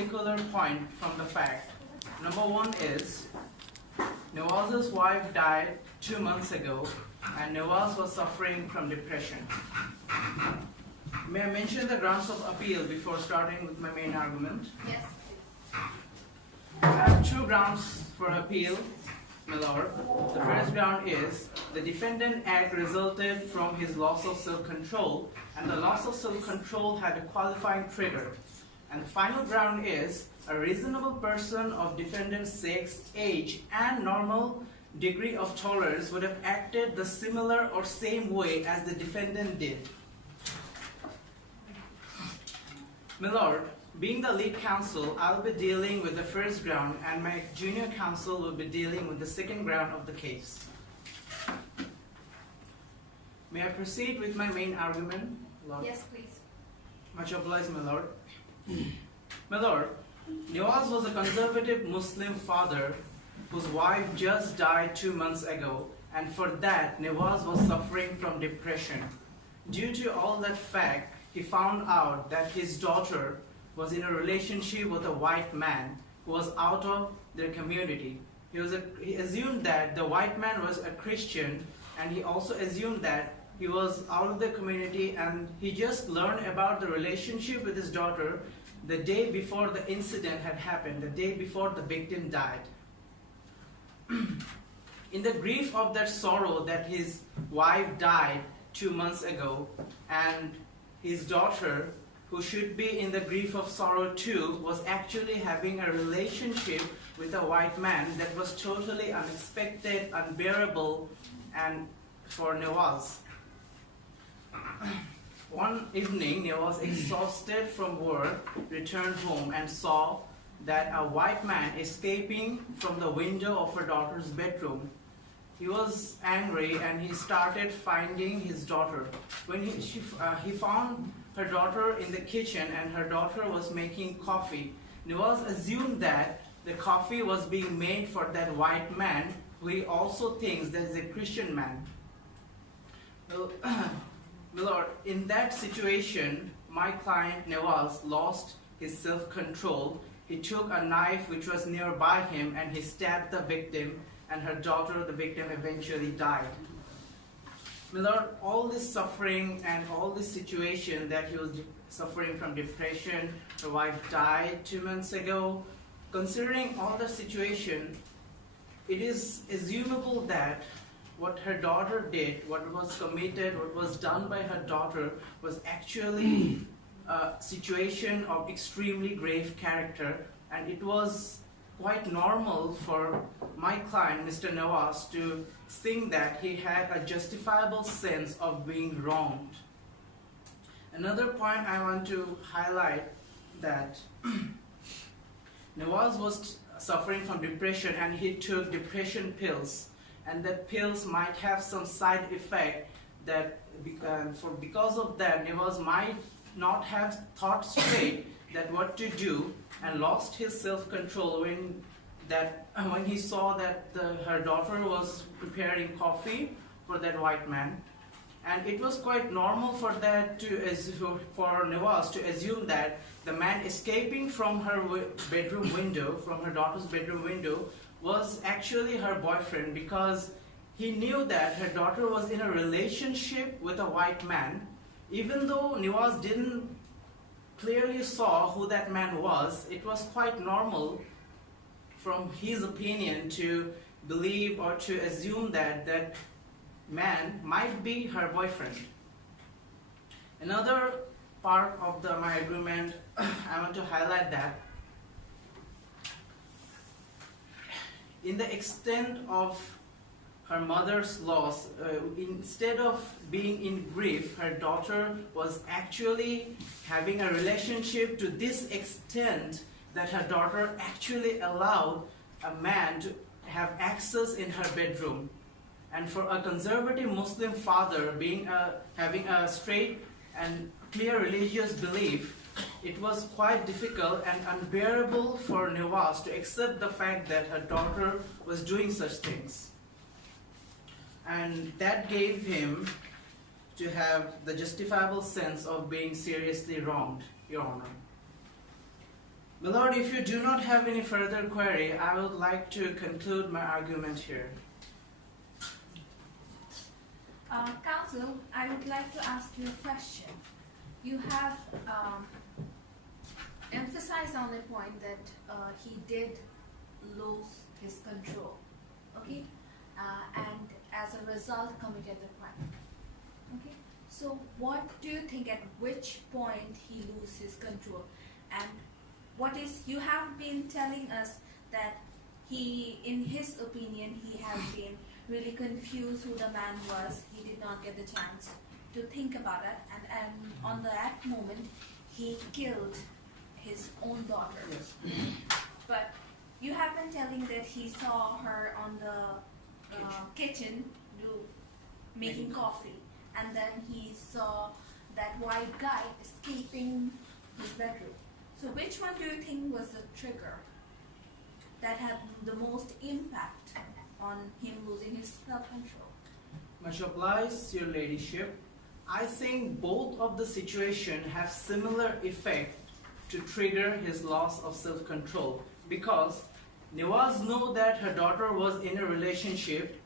particular point from the fact. Number one is, Nawaz's wife died 2 months ago, and Nawaz was suffering from depression. May I mention the grounds of appeal before starting with my main argument? Yes. I have two grounds for appeal, my lord. The first ground is the defendant act resulted from his loss of self-control, and the loss of self-control had a qualifying trigger. And the final ground is a reasonable person of defendant's sex, age, and normal degree of tolerance would have acted the similar or same way as the defendant did. My lord, being the lead counsel, I'll be dealing with the first ground, and my junior counsel will be dealing with the second ground of the case. May I proceed with my main argument, Lord? Yes, please. Much obliged, my lord. My lord, Nawaz was a conservative Muslim father whose wife just died 2 months ago, and for that, Nawaz was suffering from depression. Due to all that fact, he found out that his daughter was in a relationship with a white man who was out of their community. He assumed that the white man was a Christian, and he also assumed that he was out of the community, and he just learned about the relationship with his daughter the day before the incident had happened, the day before the victim died. In the grief of that sorrow that his wife died 2 months ago, and his daughter, who should be in the grief of sorrow too, was actually having a relationship with a white man that was totally unexpected, unbearable, and for Nawaz. One evening, Nawaz, exhausted from work, returned home and saw that a white man escaping from the window of her daughter's bedroom. He was angry and he started finding his daughter. When he found her daughter in the kitchen, and her daughter was making coffee, Nawaz assumed that the coffee was being made for that white man, who he also thinks that is a Christian man. Well, my lord, in that situation, my client Nawaz lost his self-control. He took a knife which was nearby him and he stabbed the victim, and her daughter, the victim, eventually died. My lord, all this suffering and all this situation that he was suffering from depression, her wife died 2 months ago, considering all the situation, it is assumable that what her daughter did, what was committed, what was done by her daughter was actually a situation of extremely grave character, and it was quite normal for my client, Mr. Nawaz, to think that he had a justifiable sense of being wronged. Another point I want to highlight that Nawaz was suffering from depression, and he took depression pills, and that pills might have some side effect that because of that Nawaz might not have thought straight that what to do, and lost his self-control when he saw that her daughter was preparing coffee for that white man. And it was quite normal for Nawaz to assume that the man escaping from her bedroom window, from her daughter's bedroom window, was actually her boyfriend, because he knew that her daughter was in a relationship with a white man. Even though Nawaz didn't clearly saw who that man was, it was quite normal from his opinion to believe or to assume that that man might be her boyfriend. Another part of my agreement, I want to highlight that in the extent of her mother's loss, instead of being in grief, her daughter was actually having a relationship to this extent that her daughter actually allowed a man to have access in her bedroom. And for a conservative Muslim father, having a straight and clear religious belief, it was quite difficult and unbearable for Nawaz to accept the fact that her daughter was doing such things. And that gave him to have the justifiable sense of being seriously wronged, Your Honor. My lord, if you do not have any further query, I would like to conclude my argument here. Counsel, I would like to ask you a question. You have emphasized on the point that he did lose his control, okay, and as a result committed the crime. Okay, so what do you think, at which point he loses his control? And what is, you have been telling us that he, in his opinion, he has been really confused who the man was. He did not get the chance to think about it, and on that moment he killed his own daughter. Yes. But you have been telling that he saw her on the kitchen making coffee, and then he saw that white guy escaping his bedroom. So which one do you think was the trigger that had the most impact on him losing his self-control? Much obliged, your ladyship. I think both of the situation have similar effect to trigger his loss of self-control, because Nawaz knew that her daughter was in a relationship,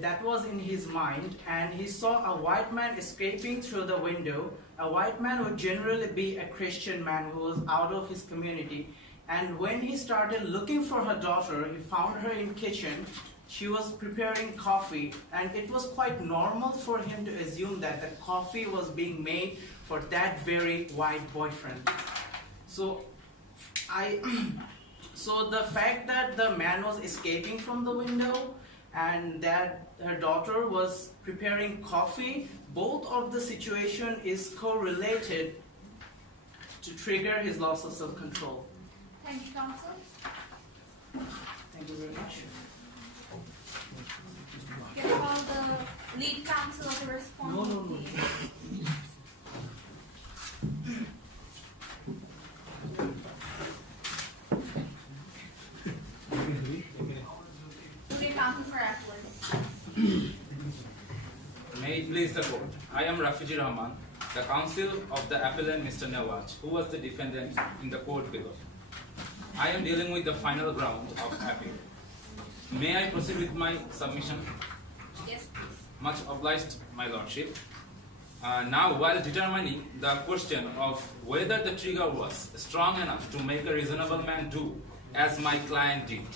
that was in his mind, and he saw a white man escaping through the window. A white man would generally be a Christian man who was out of his community, and when he started looking for her daughter, he found her in kitchen. She was preparing coffee, and it was quite normal for him to assume that the coffee was being made for that very white boyfriend. So the fact that the man was escaping from the window and that her daughter was preparing coffee, both of the situation is correlated to trigger his loss of self-control. Thank you, counsel. Thank you very much. Can I call the lead counsel to respond? No. Lead counsel for appellate. May it please the court. I am Rafiji Rahman, the counsel of the appellant Mr. Nawaz, who was the defendant in the court below. I am dealing with the final ground of appeal. May I proceed with my submission? Yes, please. Much obliged, my lordship. Now, while determining the question of whether the trigger was strong enough to make a reasonable man do as my client did,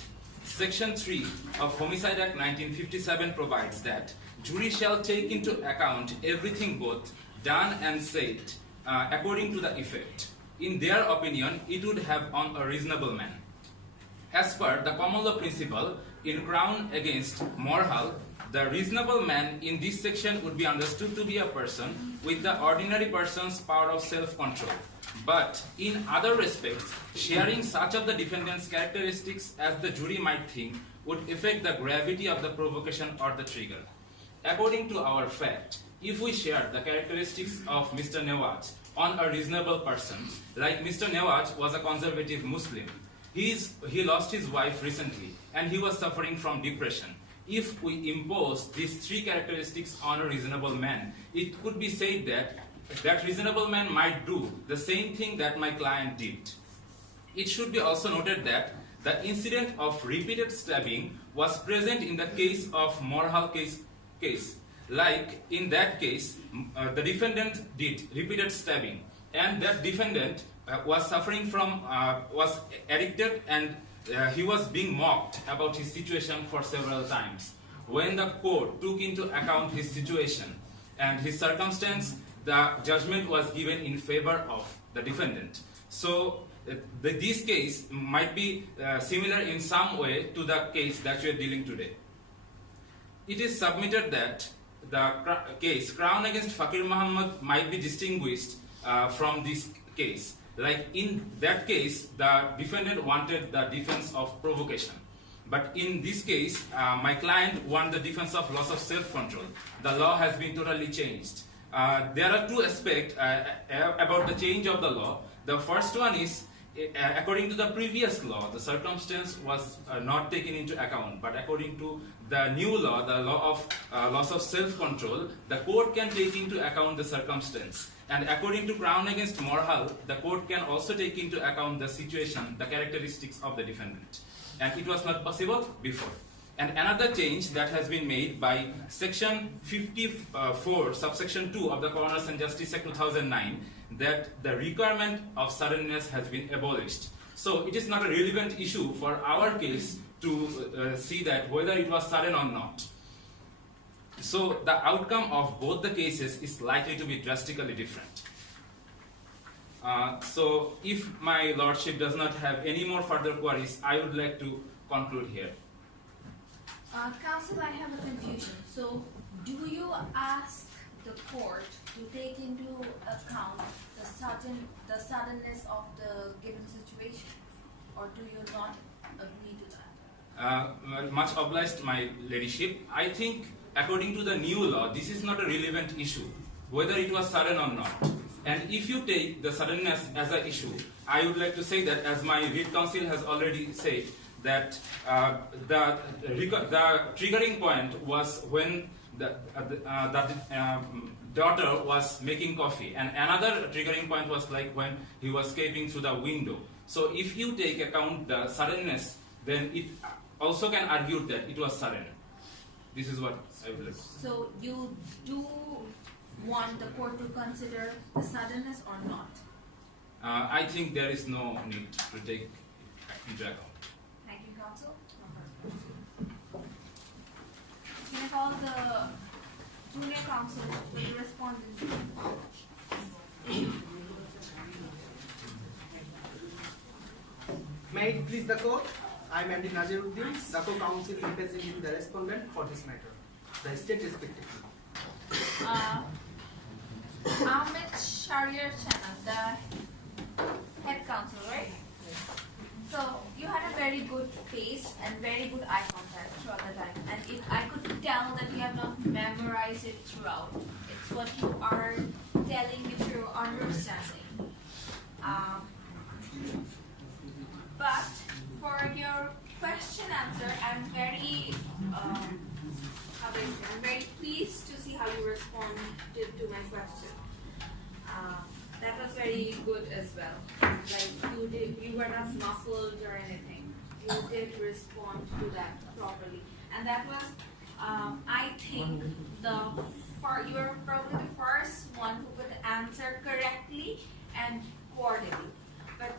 Section 3 of Homicide Act 1957 provides that jury shall take into account everything both done and said according to the effect. In their opinion, it would have on a reasonable man. As per the common law principle in Crown against Morhal, the reasonable man in this section would be understood to be a person with the ordinary person's power of self-control, but in other respects, sharing such of the defendant's characteristics as the jury might think would affect the gravity of the provocation or the trigger. According to our fact, if we share the characteristics of Mr. Nawaz on a reasonable person, like Mr. Nawaz was a conservative Muslim, he lost his wife recently and he was suffering from depression. If we impose these three characteristics on a reasonable man, it could be said that that reasonable man might do the same thing that my client did. It should be also noted that the incident of repeated stabbing was present in the case of Morhal case. Like in that case, the defendant did repeated stabbing, and that defendant was suffering from, was addicted, and he was being mocked about his situation for several times. When the court took into account his situation and his circumstance, the judgment was given in favor of the defendant. So this case might be similar in some way to the case that we are dealing today. It is submitted that the case Crown against Fakir Muhammad might be distinguished from this case. Like in that case, the defendant wanted the defense of provocation. But in this case, my client won the defense of loss of self-control. The law has been totally changed. There are two aspects about the change of the law. The first one is, according to the previous law, the circumstance was not taken into account. But according to the new law, the law of loss of self-control, the court can take into account the circumstance. And according to Crown against Morhal, the court can also take into account the situation, the characteristics of the defendant. And it was not possible before. And another change that has been made by section 54, subsection 2 of the Coroners and Justice Act 2009, that the requirement of suddenness has been abolished. So it is not a relevant issue for our case to see that whether it was sudden or not. So the outcome of both the cases is likely to be drastically different. So if my lordship does not have any more further queries, I would like to conclude here. Counsel, I have a confusion. So, do you ask the court to take into account the suddenness of the given situation, or do you not agree to that? Well, much obliged, my ladyship. I think according to the new law, this is not a relevant issue, whether it was sudden or not. And if you take the suddenness as an issue, I would like to say that, as my lead counsel has already said, that the triggering point was when the daughter was making coffee, and another triggering point was like when he was escaping through the window. So if you take account the suddenness, then it also can argue that it was sudden. This is what I would like to say. So you do want the court to consider the suddenness or not? I think there is no need to take into account. Thank you, counsel. Can I call the junior counsel for the respondent? May it please the court, I am MD Naziruddin, the co-counsel representing the respondent for this matter. The state respectively. Ahmed Sharir Chana, the head counsel, right? So you had a very good face and very good eye contact throughout the time, and I could tell that you have not memorized it throughout. It's what you are telling me through understanding. But for your question answer, I'm very I'm very pleased to see how you responded to my question. That was very good as well. Like you were not muffled or anything. You did respond to that properly, and that was, I think, you were probably the first one who could answer correctly and coordinately. But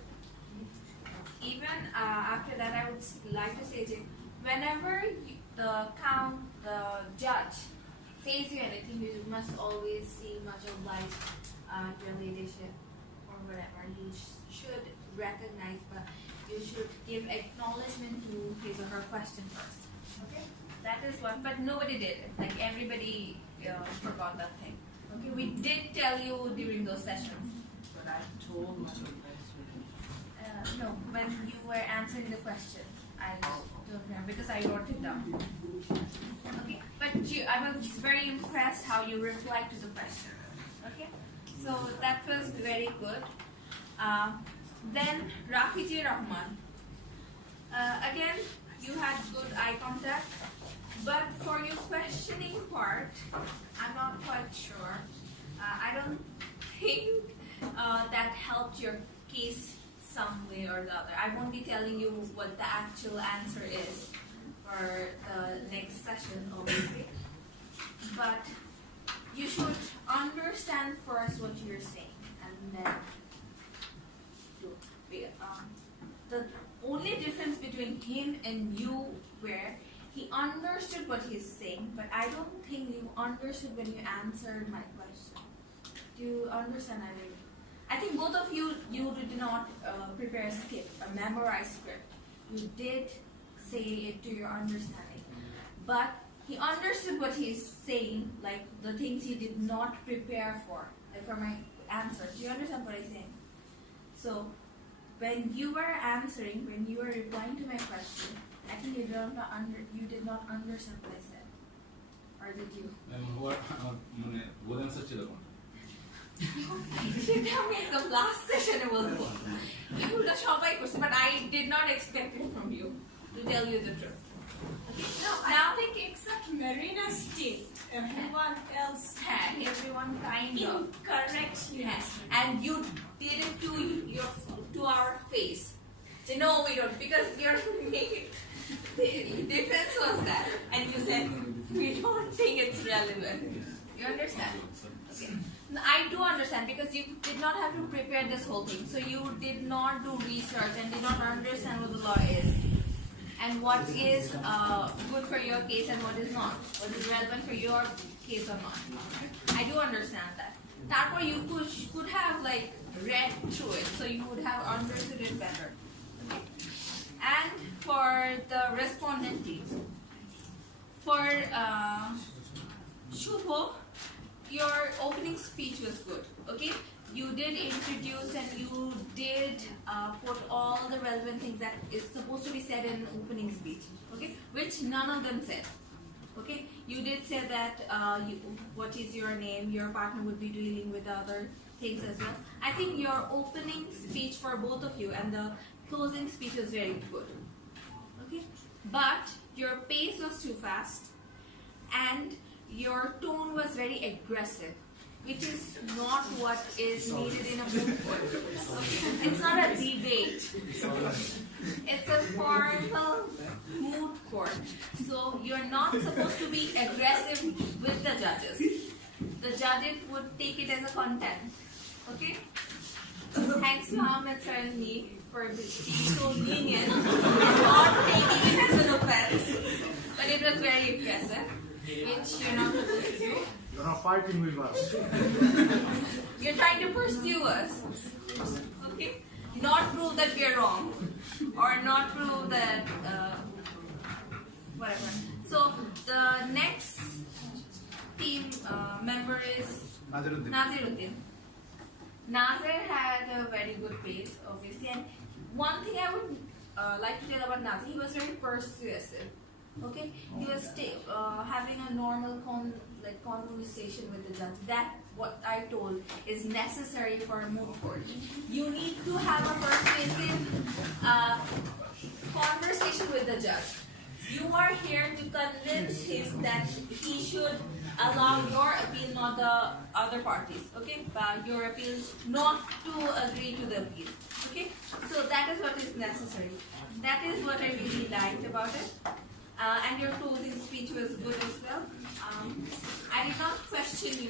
even after that, I would like to say to you, whenever the judge says you anything, you must always see much obliged to your ladyship or whatever. You should recognize, but you should give acknowledgement to his or her question first. Okay, that is one. But nobody did it. Like everybody forgot that thing. Okay, we did tell you during those sessions. But I told my question. No, when you were answering the question, I don't remember because I wrote it down. Okay, but I was very impressed how you replied to the question. Okay, so that was very good. Then Rafiji Rahman. Again, you had good eye contact, but for your questioning part, I'm not quite sure. I don't think that helped your case some way or the other. I won't be telling you what the actual answer is for the next session, obviously. But you should understand first what you're saying, and then the only difference between him and you where he understood what he's saying, but I don't think you understood when you answered my question. Do you understand either? I think both of you did not prepare a script, a memorized script. You did say it to your understanding. But he understood what he's saying, like the things he did not prepare for, like for my answer. Do you understand what I'm saying? So, when you were answering, when you were replying to my question, I think you did not understand what I said. Or did you? The last session it was but I did not expect it from you, to tell you the truth. No, I think except Marina State, everyone else had everyone kind of incorrectly. yes. And you did it to our face. Say, no, we don't, because your the defense was that, and you said we don't think it's relevant. You understand? Okay. I do understand because you did not have to prepare this whole thing, so you did not do research and did not understand what the law is and what is good for your case and what is not, what is relevant for your case or not. I do understand that. Therefore, you could have like read through it, so you would have understood it better. Okay. And for the respondent teams, for Shubho, your opening speech was good. Okay, you did introduce and you did put all the relevant things that is supposed to be said in opening speech. Okay, which none of them said. Okay, you did say that what is your name, your partner would be dealing with the other things as well. I think your opening speech for both of you and the closing speech was very good. Okay, but your pace was too fast and your tone was very aggressive, which is not what is needed in a moot court. Okay? It's not a debate. It's a formal moot court. So you're not supposed to be aggressive with the judges. The judges would take it as a content. Okay? Thanks to Ahmed sir and me for being so lenient and not taking it as an offense. But it was very aggressive, which you're not supposed to do. You're not fighting with us. You're trying to pursue us. Okay? Not prove that we're wrong. Or not prove that whatever. So the next team member is Naziruddin. Nazir had a very good pace, obviously, and one thing I would like to tell about Nazir, he was very persuasive. Okay, he was having a normal conversation with the judge. That what I told is necessary for a moot court. You need to have a persuasive conversation with the judge. You are here to convince him that he should allow your appeal, not the other parties. Okay, your appeal not to agree to the appeal. Okay, so that is what is necessary. That is what I really liked about it. And your closing speech was good as well. I did not question you.